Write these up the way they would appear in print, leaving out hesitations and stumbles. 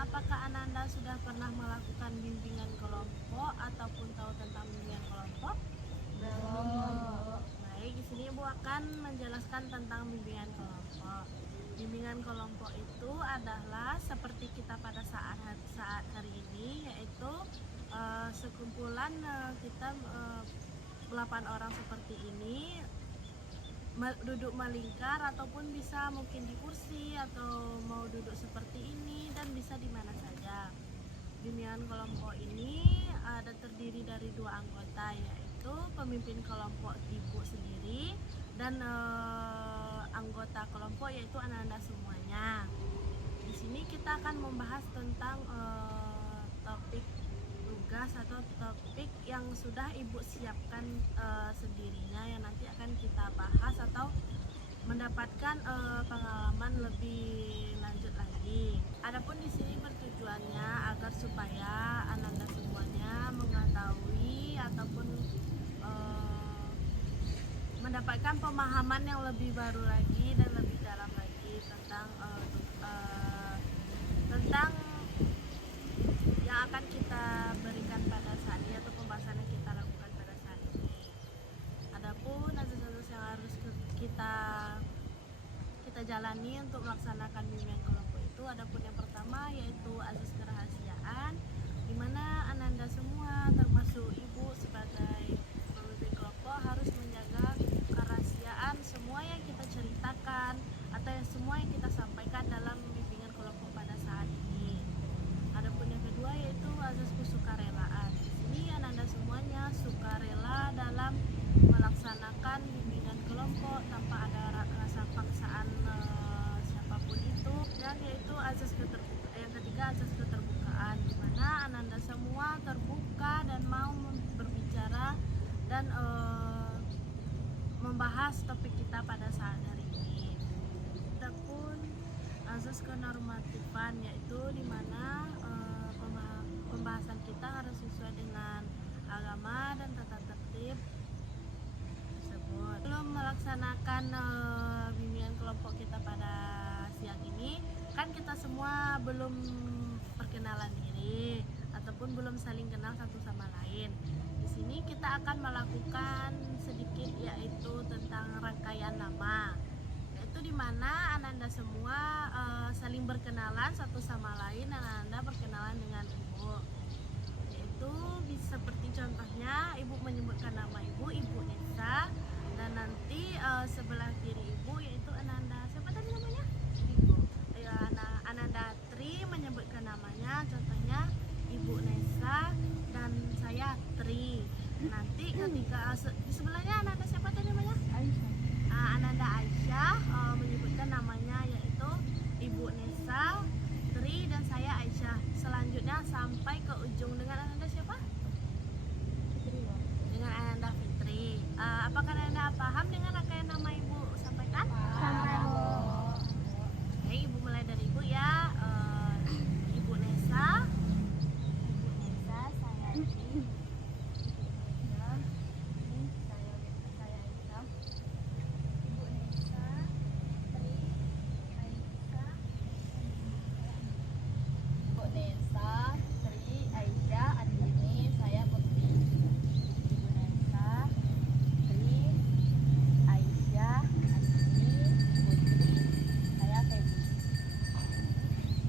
apakah Ananda sudah pernah melakukan bimbingan kelompok ataupun tahu tentang bimbingan kelompok? Belum. Baik, di sini Ibu akan menjelaskan tentang bimbingan kelompok. Bimbingan kelompok itu adalah seperti kita pada saat hari ini, yaitu sekumpulan kita 8 orang seperti ini duduk melingkar ataupun bisa mungkin di kursi atau mau duduk seperti ini dan bisa di mana saja. Bimbingan kelompok ini ada terdiri dari 2 anggota, yaitu pemimpin kelompok Ibu sendiri dan anggota kelompok yaitu Ananda semuanya. Di sini kita akan membahas tentang topik tugas atau topik yang sudah Ibu siapkan sendirinya yang nanti akan kita bahas atau mendapatkan pengalaman lebih lanjut lagi. Adapun di sini bertujuannya agar supaya Ananda semuanya mengetahui ataupun mendapatkan pemahaman yang lebih baru lagi dan lebih dalam lagi tentang yang akan kita berikan pada saat ini atau pembahasan yang kita lakukan pada saat ini. Adapun azas-azas yang harus kita jalani untuk melaksanakan bimbingan kelompok itu, adapun yang pertama yaitu azas kerahasiaan, di mana Ananda semua termasuk Ibu sebagai pemimpin kelompok harus menjaga kerahasiaan semua yang kita ceritakan atau yang semua yang kita sampaikan dalam bimbingan kelompok pada saat ini. Adapun yang kedua yaitu azas kesukarelaan. Di sini Ananda semuanya sukarela dalam melaksanakan bimbingan kelompok tanpa ada rasa paksaan siapapun itu. Dan yaitu azas yang ketiga azas keterbukaan, di mana Ananda semua terbuka dan mau berbicara dan membahas topik kita pada saat hari ini. Adapun azas kenormatifan, yaitu di mana pembahasan kita harus sesuai dengan agama dan tata tertib tersebut. Belum melaksanakan bimbingan kelompok kita pada siang ini, kan kita semua belum perkenalan diri ataupun belum saling kenal satu sama lain. Di sini kita akan melakukan sedikit yaitu tentang rangkaian nama, yaitu di mana Ananda semua saling berkenalan satu sama lain dan Ananda berkenalan dengan Ibu. Yaitu seperti contohnya Ibu menyebutkan nama Ibu Nesa, dan nanti sebelah kiri Ibu yaitu Ananda, siapa tadi namanya? Ibu. Ya, Ananda Tri menyebutkan namanya, contohnya Ibu Nesa dan saya Tri. Nanti ketika di sebelahnya Ananda siapa tadi namanya? Aisyah. Ananda Aisyah menyebutkan namanya yaitu Ibu Nesa, Tri dan saya Aisyah. Selanjutnya sampai ke ujung dengan Ananda siapa? Fitri. Dengan Ananda Fitri. Apakah Ananda paham dengan rangkaian nama Ibu sampaikan? Paham. Oke, Ibu mulai dari Ibu ya. Ibu Nesa. Saya Aisyah. Ibu Nesa, Tri, Aisyah, Ibu Nesa, Tri, Aisyah, Andini, saya Putri. Ibu Nesa, Tri, Aisyah, Andini, Putri, saya Feby.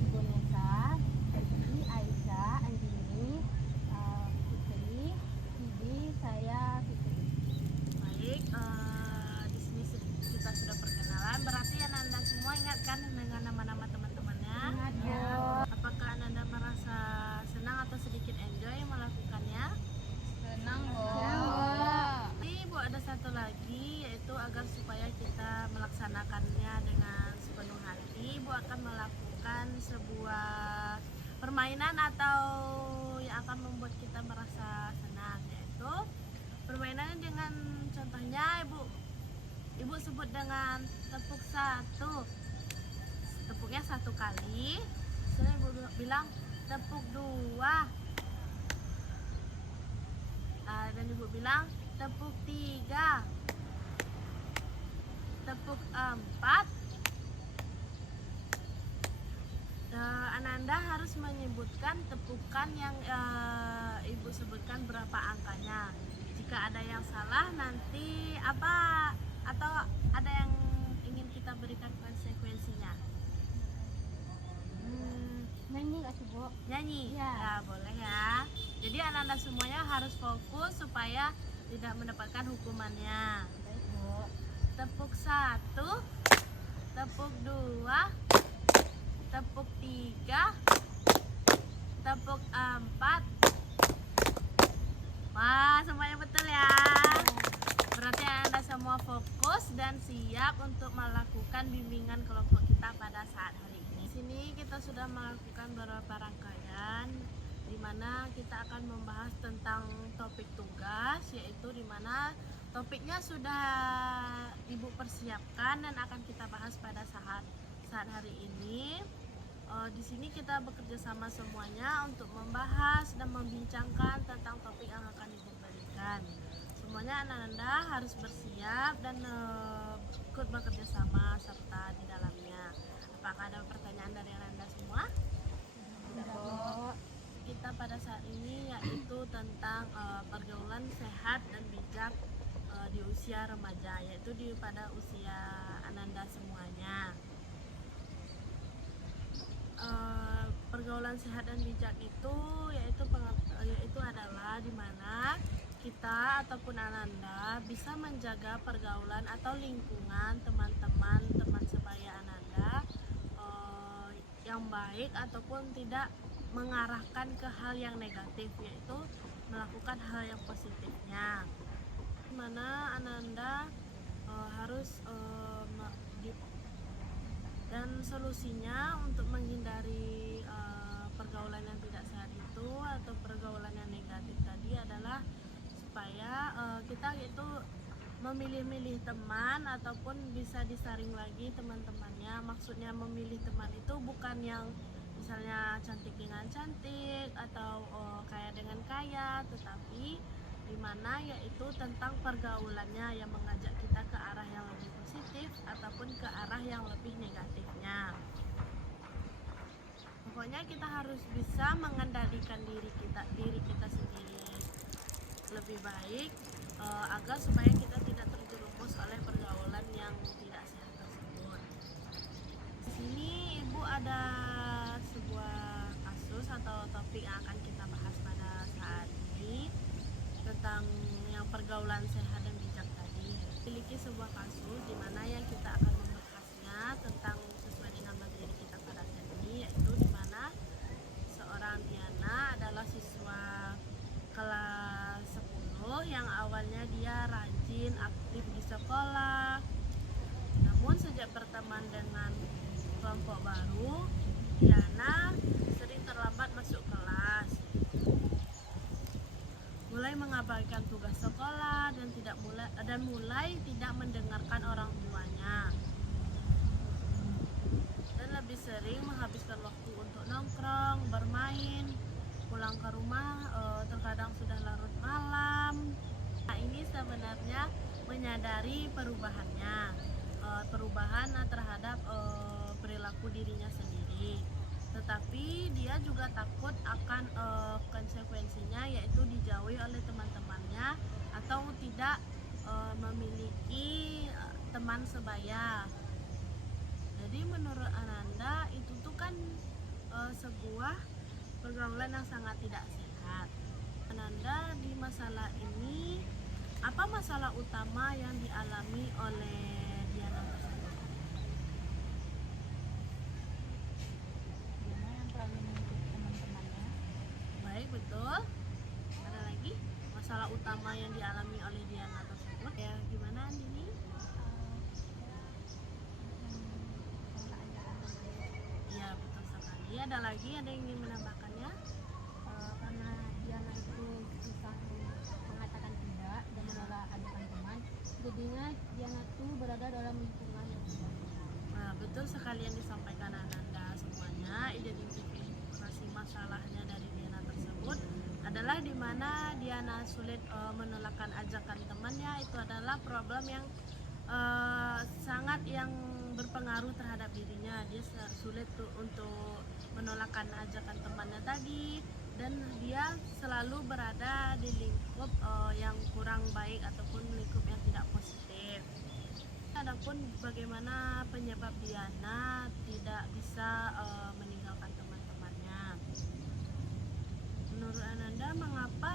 Ibu Nesa, Tri, Aisyah, Andini, Putri, Feby, saya Fitri. Baik, di sini kita sudah perkenalan. Berarti Ananda semua ingatkan dengan nama-nama teman-temannya. Ingat, Bu. Apakah Ananda merasa senang atau sedikit enjoy melakukannya? Senang, Bu. Ini Bu ada satu lagi, yaitu agar supaya kita melaksanakannya dengan sepenuh hati, Bu akan melakukan sebuah permainan atau yang akan membuat kita merasa senang, yaitu permainannya dengan contohnya Ibu sebut dengan tepuk satu, tepuknya satu kali. Setelah Ibu bilang tepuk dua, dan Ibu bilang tepuk tiga, tepuk empat. Ananda Ananda harus menyebutkan tepukan yang Ibu sebutkan berapa angkanya. Jika ada yang salah nanti apa atau ada yang ingin kita berikan konsekuensinya? Nyanyi nggak sih, Bu? Nyanyi? Iya. Ya, boleh ya. Jadi Ananda semuanya harus fokus supaya tidak mendapatkan hukumannya. Baik, Bu. Tepuk 1, tepuk 2, tepuk 3, tepuk 4. Wah, semuanya betul ya. Berarti Anda semua fokus dan siap untuk melakukan bimbingan kelompok kita pada saat hari ini. Di sini kita sudah melakukan beberapa rangkaian di mana kita akan membahas tentang topik tugas, yaitu di mana topiknya sudah Ibu persiapkan dan akan kita bahas pada saat hari ini. Di sini kita bekerja sama semuanya untuk membahas dan membincangkan tentang topik yang akan Ibu berikan. Semuanya Ananda harus bersiap dan ikut bekerja sama serta di dalamnya. Apakah ada pertanyaan dari Ananda semua? Tidak, Bu. Kita pada saat ini yaitu tentang pergaulan sehat dan bijak di usia remaja, yaitu pada usia Ananda semuanya. Pergaulan sehat dan bijak itu yaitu adalah di mana kita ataupun Ananda bisa menjaga pergaulan atau lingkungan teman-teman teman sebaya Ananda yang baik ataupun tidak mengarahkan ke hal yang negatif, yaitu melakukan hal yang positifnya. Di mana Ananda harus dan solusinya untuk menghindari pergaulan yang tidak sehat itu atau pergaulan yang negatif tadi adalah supaya kita itu memilih-milih teman ataupun bisa disaring lagi teman-temannya. Maksudnya memilih teman itu bukan yang misalnya cantik dengan cantik atau kaya dengan kaya, tetapi dimana yaitu tentang pergaulannya yang mengajak kita ke arah yang lebih positif ataupun ke arah yang lebih negatifnya. Pokoknya kita harus bisa mengendalikan diri kita sendiri lebih baik agar supaya kita tidak terjerumus oleh pergaulan yang tidak sehat tersebut. Di sini Ibu ada sebuah kasus atau topik yang akan kita bahas pada saat ini tentang yang pergaulan sehat dan bijak tadi. Memiliki sebuah kasus di mana yang kita akan membahasnya tentang sesuai dengan materi kita pada saat ini, yaitu di mana seorang Diana adalah siswa kelas 10 yang awalnya dia rajin aktif di sekolah. Namun sejak berteman dengan kelompok baru, Diana sering terlambat masuk kelas, mulai mengabaikan tugas sekolah dan mulai tidak mendengarkan orang tuanya, dan lebih sering menghabiskan waktu untuk nongkrong, bermain, pulang ke rumah terkadang sudah larut malam. Nah, ini sebenarnya menyadari perubahan terhadap perilaku dirinya sendiri, tetapi dia juga takut akan konsekuensinya, yaitu dijauhi oleh teman-temannya atau tidak memiliki teman sebaya. Jadi menurut Ananda itu tuh kan sebuah pergaulan yang sangat tidak sehat. Ananda di masalah ini, apa masalah utama yang dialami oleh Diana tersebut? Diana yang terlalu mengikuti teman-temannya. Baik, betul. Ada lagi masalah utama yang dialami oleh Diana tersebut? Ya, gimana Andini? Ya, betul sekali. Ada lagi, ada yang ingin menambahkannya? Karena Diana itu susah mengatakan tidak dan menolak ajakan teman, jadinya Diana tuh berada dalam lingkungan yang tidak sehat. Nah, betul sekali yang disampaikan Ananda semuanya. Identifikasi masalahnya dari Diana tersebut adalah di mana Diana sulit menolakkan ajakan temannya. Itu adalah problem yang sangat yang berpengaruh terhadap dirinya. Dia sulit tuh untuk menolakkan ajakan temannya tadi, dan dia selalu berada di lingkup yang kurang baik ataupun lingkup yang tidak positif. Adapun bagaimana penyebab Diana tidak bisa meninggalkan teman-temannya? Menurut Ananda, mengapa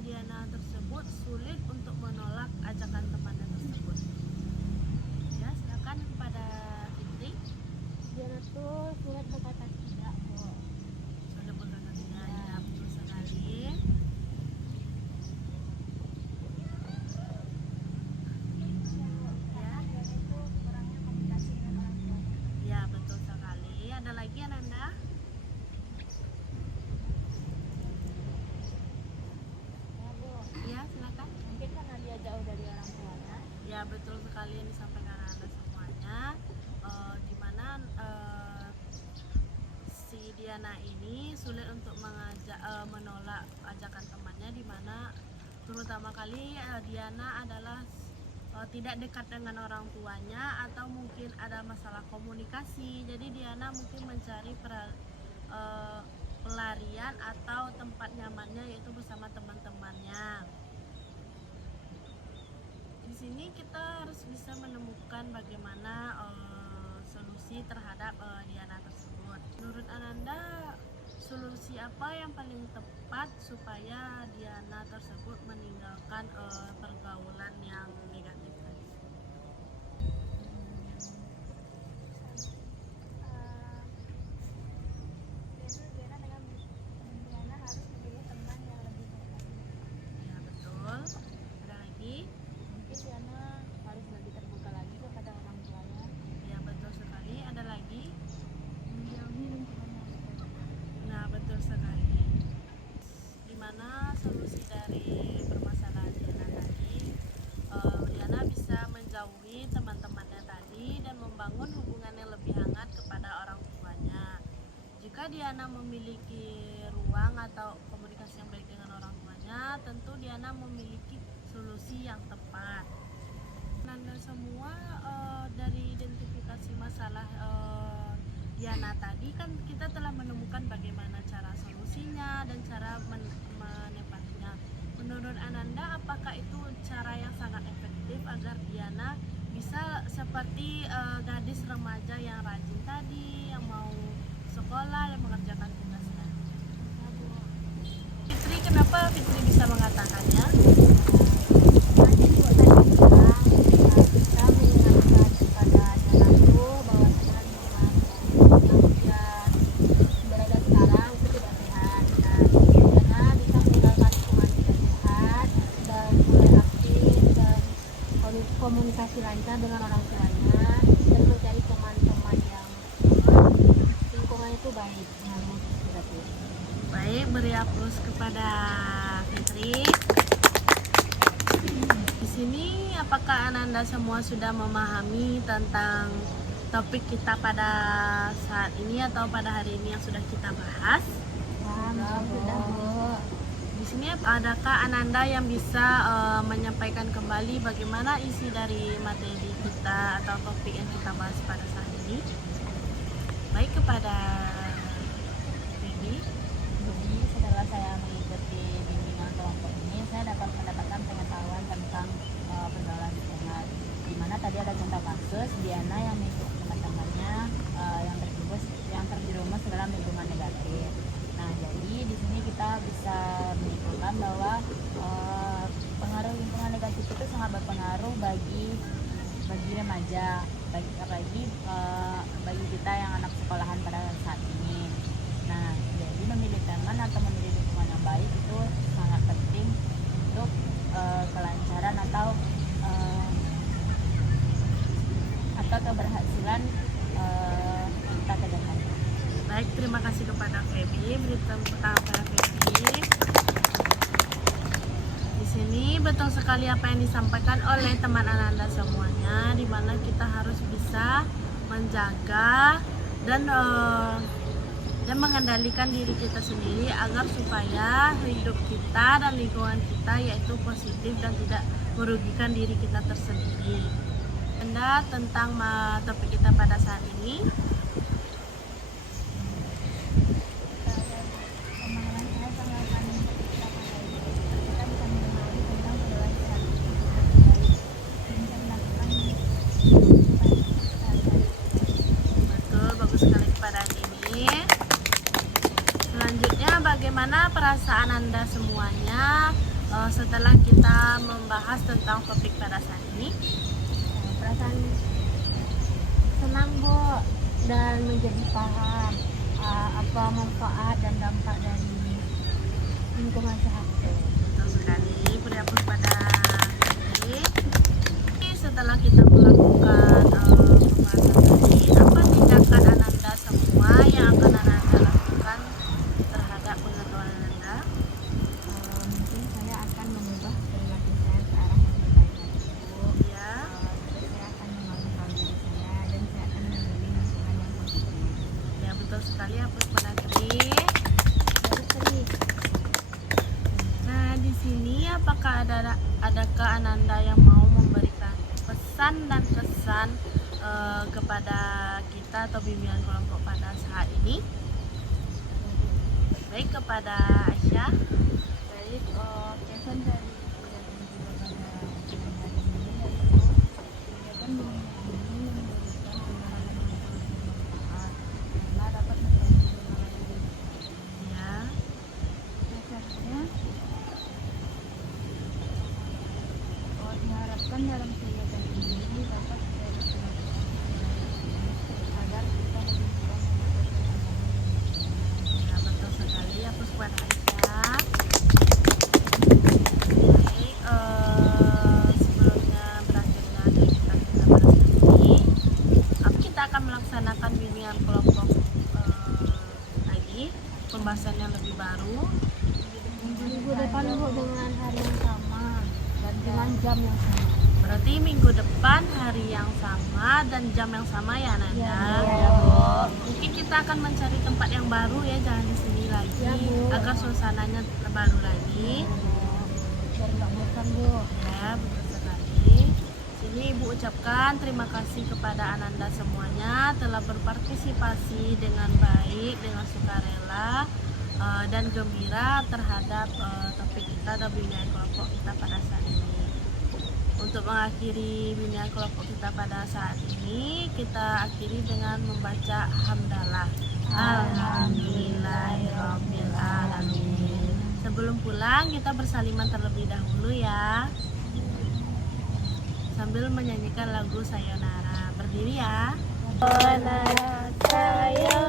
Diana tersebut sulit untuk menolak ajakan temannya tersebut? Ya, silakan kepada Fitri. Diana tuh sulit berkata tidak kok. Sudah berkata tidak, ya, betul sekali. Ya, betul sekali. Ada lagi Ananda? Ya Bu, Ya, silakan. mungkin karena dia jauh dari orang tuanya. Ya, betul sekali yang disampaikan Anda semuanya. Dimana si Diana ini sulit untuk menolak ajakan temannya, dimana terutama kali Diana adalah tidak dekat dengan orang tuanya, atau mungkin ada masalah komunikasi. Jadi Diana mungkin mencari pelarian atau tempat nyamannya, yaitu bersama teman-temannya. Di sini kita harus bisa menemukan bagaimana solusi terhadap Diana tersebut. Menurut Ananda, solusi apa yang paling tepat supaya Diana tersebut meninggalkan pergaulan yang negatif tadi? Diana harus memilih teman yang lebih baik. Ya, betul. Ada lagi? Mungkin Diana harus lebih terbuka lagi kepada orang tuanya. Ya, betul sekali. Ada lagi? Menjauhi lingkungan yang negatif. Nah, betul sekali. Dimana solusi dari permasalahan Diana tadi, Diana bisa menjauhi teman-temannya tadi dan membangun hubungan yang lebih hangat kepada orang tuanya. Jika Diana memiliki ruang atau komunikasi yang baik dengan orang tuanya, tentu Diana memiliki solusi yang tepat. Nanda semua dari identifikasi masalah Diana tadi kan kita telah menemukan bagaimana cara solusinya dan cara menepatinya. Menurut Ananda, apakah itu cara yang sangat efektif agar Diana bisa seperti gadis remaja yang rajin tadi, yang mau sekolah dan mengerjakan tugasnya? Ya Bu, Fitri, kenapa Fitri bisa mengatakannya? tadi Bu tadi bilang bisa mengingatkan kepada Diana tuh bahwasanya lingkungan yang dia berada sekarang itu tidak sehat. Nah, Diana bisa meninggalkan lingkungan tidak sehat dan mulai aktif dan komunikasi lancar dengan orang tuanya dan mencari teman-teman yang lingkungan itu baik. Nah, berarti. Baik, beri aplaus kepada Fitri. Di sini apakah Ananda semua sudah memahami tentang topik kita pada saat ini atau pada hari ini yang sudah kita bahas? Sudah Bu. Di sini adakah Ananda yang bisa menyampaikan kembali bagaimana isi dari materi kita atau topik yang kita bahas pada saat ini? Baik, kepada Baby. Jadi setelah saya mengikuti bimbingan kelompok ini, saya dapat mendapatkan pengetahuan tentang pergaulan sehat. Di mana tadi ada contoh kasus Diana yang mengikuti teman-temannya yang terjerumus dalam lingkungan negatif. Nah, jadi di sini kita bisa menyimpulkan bahwa pengaruh lingkungan negatif itu sangat berpengaruh bagi remaja, apalagi bagi kita yang anak sekolahan pada saat ini. Nah, jadi memilih teman atau memilih lingkungan yang baik itu sangat penting untuk kelancaran atau keberhasilan kita ke depan. Baik, terima kasih kepada Feby. Beri tepuk tangan kepada Feby. Di sini betul sekali apa yang disampaikan oleh teman Ananda semuanya, di mana kita harus bisa menjaga dan mengendalikan diri kita sendiri agar supaya hidup kita dan lingkungan kita yaitu positif dan tidak merugikan diri kita tersendiri. Dan Ananda tentang topik kita pada saat ini? Pemahaman saya tentang topik kita pada ini, kita bisa mengenali tentang kedaulatan sehat dan bisa melakukan Betul, bagus sekali kepada ini. Selanjutnya, bagaimana perasaan Anda semuanya setelah kita membahas tentang topik pada saat ini? perasaan senang Bu, dan menjadi paham apa manfaat dan dampak dari lingkungan sehat. Betul sekali, beri aplaus pada ini. Setelah kita melakukan pembahasan tadi, apa tindakan Ananda semua yang akan Ananda lakukan terhadap pengetahuan Ananda? Mungkin saya akan mengubah perilaku saya ke arah yang lebih baik lagi Bu. Ya, Terus saya akan mengontrol diri saya dan saya akan memilih lingkungan yang positif. ya betul sekali, aplaus pada Tri. Nah, di sini apakah adakah Ananda yang mau memberikan pesan dan kesan kepada kita atau bimbingan kelompok pada saat ini? Baik, kepada Aisyah. Baik, pesan dari kegiatan juga pada siang hari ini yaitu kegiatan bimbingan ini memberikan pengalaman yang sangat bermanfaat karena dapat membantu mengenali diri kita. Ya, Dasarnya, diharapkan dalam kegiatan ini dapat menjadi pengetahuan agar kita lebih kurang ya betul sekali, aplaus kepada Aisyah. Baik, sebelumnya berakhirnya kegiatan kita pada saat ini, kita akan melaksanakan bimbingan kelompok lagi, pembahasan yang lebih baru. minggu depan Bu dengan hari yang sama dan dengan jam yang sama. Berarti minggu depan hari yang sama dan jam yang sama ya Nanda? Iya, Bu. Mungkin kita akan mencari tempat yang baru ya, jangan di sini lagi, Iya, Bu. agar suasananya baru lagi. Biar nggak bosan Bu. Ya, betul sekali. Sini Ibu ucapkan terima kasih kepada Ananda semuanya telah berpartisipasi dengan baik, dengan sukarela dan gembira terhadap topik kita dan bimbingan kelompok kita pada saat ini. Untuk mengakhiri bimbingan kelompok kita pada saat ini, kita akhiri dengan membaca hamdalah. Alhamdulillahirabbil alamin. Sebelum pulang kita bersaliman terlebih dahulu ya, sambil menyanyikan lagu Sayonara. Berdiri ya. Sayonara.